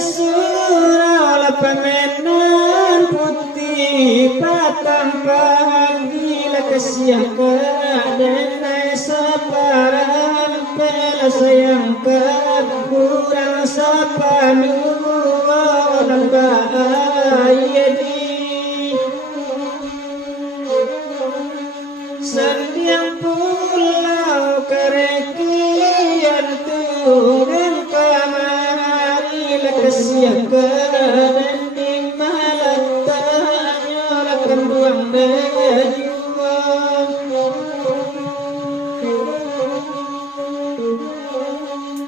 surau pamenan putih patang pagi kesiang kadenai saparan pela sayang kurang sapanu orang bahaya di sendiang pulau kerekian turun kemari kesiang